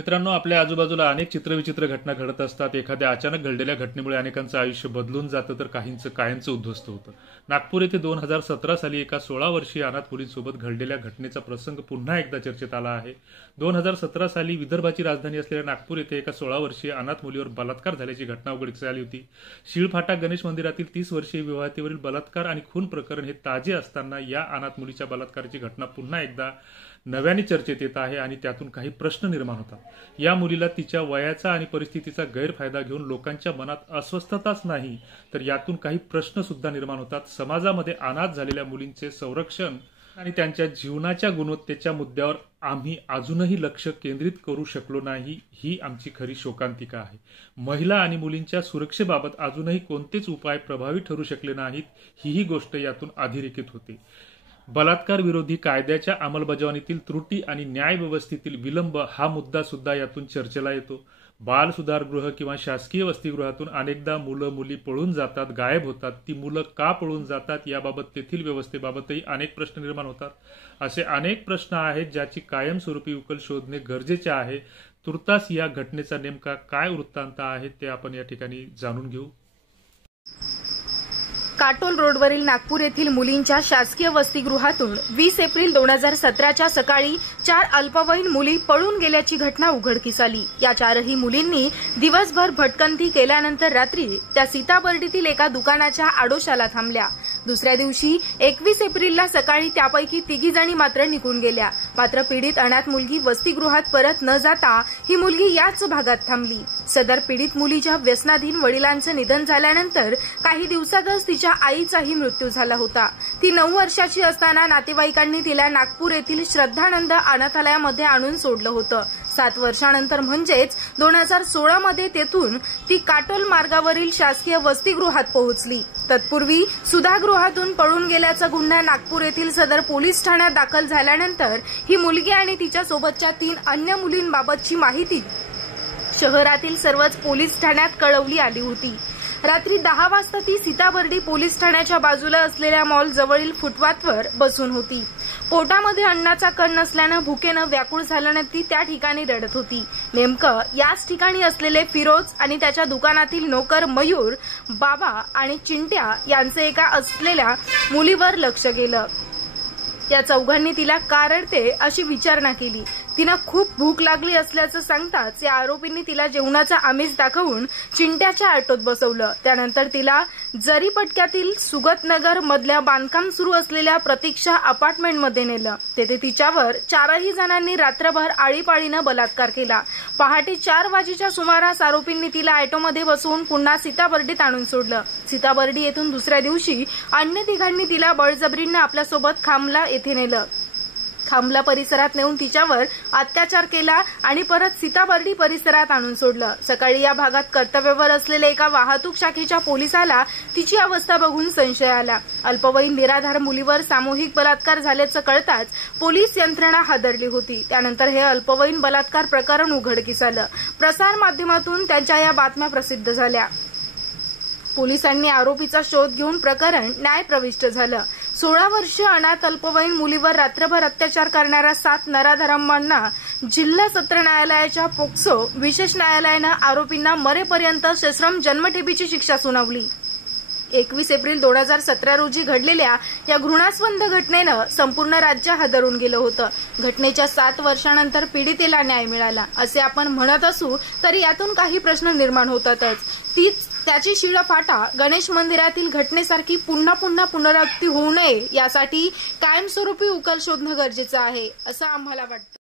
मित्रांनो, आपल्या आजूबाजूला अनेक चित्रविचित्र घटना घडत असतात। एखाद्या अचानक घडलेल्या घटनेमुळे अनेकांचं आयुष्य बदलून जातं तर काहींचं कायमचं उद्ध्वस्त होतं। नागपूर येथे 2017 साली एका 16 वर्षीय अनाथ मुलीसोबत घडलेल्या घटनेचा प्रसंग पुन्हा एकदा चर्चेत आला आहे। 2017 साली विदर्भाची राजधानी असलेल्या नागपूर येथे एका 16 वर्षीय अनाथ मुलीवर बलात्कार झाल्याची घटना उघडकीस आली होती। शीळफाटा गणेश मंदिरातील 30 वर्षीय विवाहितेवरील बलात्कार आणि खून प्रकरण हे ताजे असताना या अनाथ मुलीच्या बलात्काराची घटना पुन्हा एकदा नव्याने चर्चेत येत आहे आणि त्यातून काही प्रश्न निर्माण होतात। या मुलीला तिच्या वयाचा आणि परिस्थितीचा गैरफायदा घेऊन लोकांच्या मनात अस्वस्थताच नाही तर यातून काही प्रश्न सुद्धा निर्माण होतात। समाजामध्ये अनाथ झालेल्या मुलींचे संरक्षण आणि त्यांच्या जीवनाच्या गुणवत्तेच्या मुद्द्यावर आम्ही अजूनही लक्ष केंद्रित करू शकलो नाही, ही आमची खरी शोकांतिका आहे। महिला आणि मुलींच्या सुरक्षेबाबत अजूनही कोणतेच उपाय प्रभावी ठरू शकले नाहीत, ही गोष्ट यातून अधोरेखित होते। बलात्कार विरोधी कायद्याच्या अंमलबजावणीतील त्रुटी आणि न्याय व्यवस्थेतील विलंब हा मुद्दा सुद्धा यातून चर्चेला येतो। बाल सुधारगृह किंवा शासकीय वसतिगृहातून अनेकदा मुलं मुली पळून जातात, गायब होतात। ती मुलं का पळून जातात याबाबत तेथील व्यवस्थेबाबतही अनेक प्रश्न निर्माण होतात। असे अनेक प्रश्न आहेत ज्याची कायमस्वरूपी उकल शोधणे गरजेचे आहे। तुर्तास या घटनेचा नेमका काय वृत्तांत आहे ते आपण या ठिकाणी जाणून घेऊ। काटोल रोडवरील नागपूर येथील मुलींच्या शासकीय वसतिगृहातून 20 एप्रिल 2017च्या सकाळी 4 अल्पवयीन मुली पळून गेल्याची घटना उघडकीस आली। या 4ही मुलींनी दिवसभर भटकंती केल्यानंतर रात्री त्या सीताबर्डीतील एका दुकानाच्या आडोशाला थांबल्या। दुसऱ्या दिवशी 21 एप्रिलला सकाळी त्यापैकी 3 जणी मात्र निघून गेल्या। मात्र पीडित अनाथ मुलगी वसतिगृहात परत न जाता ही मुलगी याच भागात थांबली। सदर पीडित मुलीच्या व्यसनाधीन वडिलांचं निधन झाल्यानंतर काही दिवसातच तिच्या आईचाही मृत्यू झाला होता। ती 9 वर्षाची असताना नातेवाईकांनी तिला नागपूर येथील श्रद्धानंद अनाथालयामध्ये आणून सोडलं होतं। 7 वर्षांनंतर म्हणजेच 2016 मध्ये तेथून ती काटोल मार्गावरील शासकीय वसतिगृहात पोहोचली। तत्पूर्वी सुधागृहातून पळून गेल्याचा गुन्हा नागपूर येथील सदर पोलीस ठाण्यात दाखल झाल्यानंतर ही मुलगी आणि तिच्या सोबतच्या 3 अन्य मुलींबाबतची माहिती शहरातील सर्वच पोलीस ठाण्यात कळवली आली होती। रात्री 10 वाजता ती सीताबर्डी पोलीस ठाण्याच्या बाजूला असलेल्या मॉल जवळील फुटपाथवर बसून होती। पोटामध्ये अन्नाचा कण नसल्यानं भुकेनं व्याकुळ झाल्यानं ती त्या ठिकाणी रडत होती। नेमकं याच ठिकाणी असलेले फिरोज आणि त्याच्या दुकानातील नोकर मयूर, बाबा आणि चिंट्या यांचे एका असलेल्या मुलीवर लक्ष गेलं। या चौघांनी तिला का रडते अशी विचारणा केली। तिनं खूप भूक लागली असल्याचं सांगताच या आरोपींनी तिला जेवणाचा आमिष दाखवून चिंट्याच्या ऑटोत बसवलं। त्यानंतर तिला जरीपटक्यातील सुगतनगर मधल्या बांधकाम सुरू असलेल्या प्रतीक्षा अपार्टमेंटमध्ये नेलं। तेथे तिच्यावर 4ही जणांनी रात्रभर आळीपाळीनं बलात्कार केला। पहाटे 4 वाजेच्या सुमारास आरोपींनी तिला ऑटोमध्ये बसवून पुन्हा सीताबर्डीत आणून सोडलं। सीताबर्डी येथून दुसऱ्या दिवशी अन्य तिघांनी तिला बळजबरीनं आपल्यासोबत खामला येथे नेलं। खामला परिसरात नेऊन तिच्यावर अत्याचार केला आणि परत सीताबर्डी परिसरात आणून सोडलं। सकाळी या भागात कर्तव्यावर असलेल्या एका वाहतूक शाखेच्या पोलिसाला तिची अवस्था बघून संशय आला। अल्पवयीन निराधार मुलीवर सामूहिक बलात्कार झाल्याचं कळताच पोलीस यंत्रणा हादरली होती। त्यानंतर हे अल्पवयीन बलात्कार प्रकरण उघडकीस आलं। प्रसार माध्यमातून त्यांच्या या बातम्या प्रसिद्ध झाल्या। पोलिसांनी आरोपीचा शोध घेऊन प्रकरण न्यायप्रविष्ट झालं। 16 वर्षीय अनाथ अल्पवयीन मुलीवर रात्रभर अत्याचार करणाऱ्या 7 नराधमांना जिल्हा सत्र न्यायालयाच्या पोक्सो विशेष न्यायालयानं आरोपींना मरेपर्यंत सश्रम जन्मठेपेची शिक्षा सुनावली। 21 एप्रिल 2017 रोजी घडलेल्या या घृणास्पद घटनेनं संपूर्ण राज्य हादरून गेलं होतं। घटनेच्या 7 वर्षांनंतर पीडितेला न्याय मिळाला असे आपण म्हणत असू तरी यातून काही प्रश्न निर्माण होतातच। त्याची शीळफाटा गणेश मंदिरातील घटनेसारखी पुन्हा पुनरावृत्ती होऊ नये यासाठी कायमस्वरूपी उकल शोधणं गरजेचं आहे असं आम्हाला वाटतं।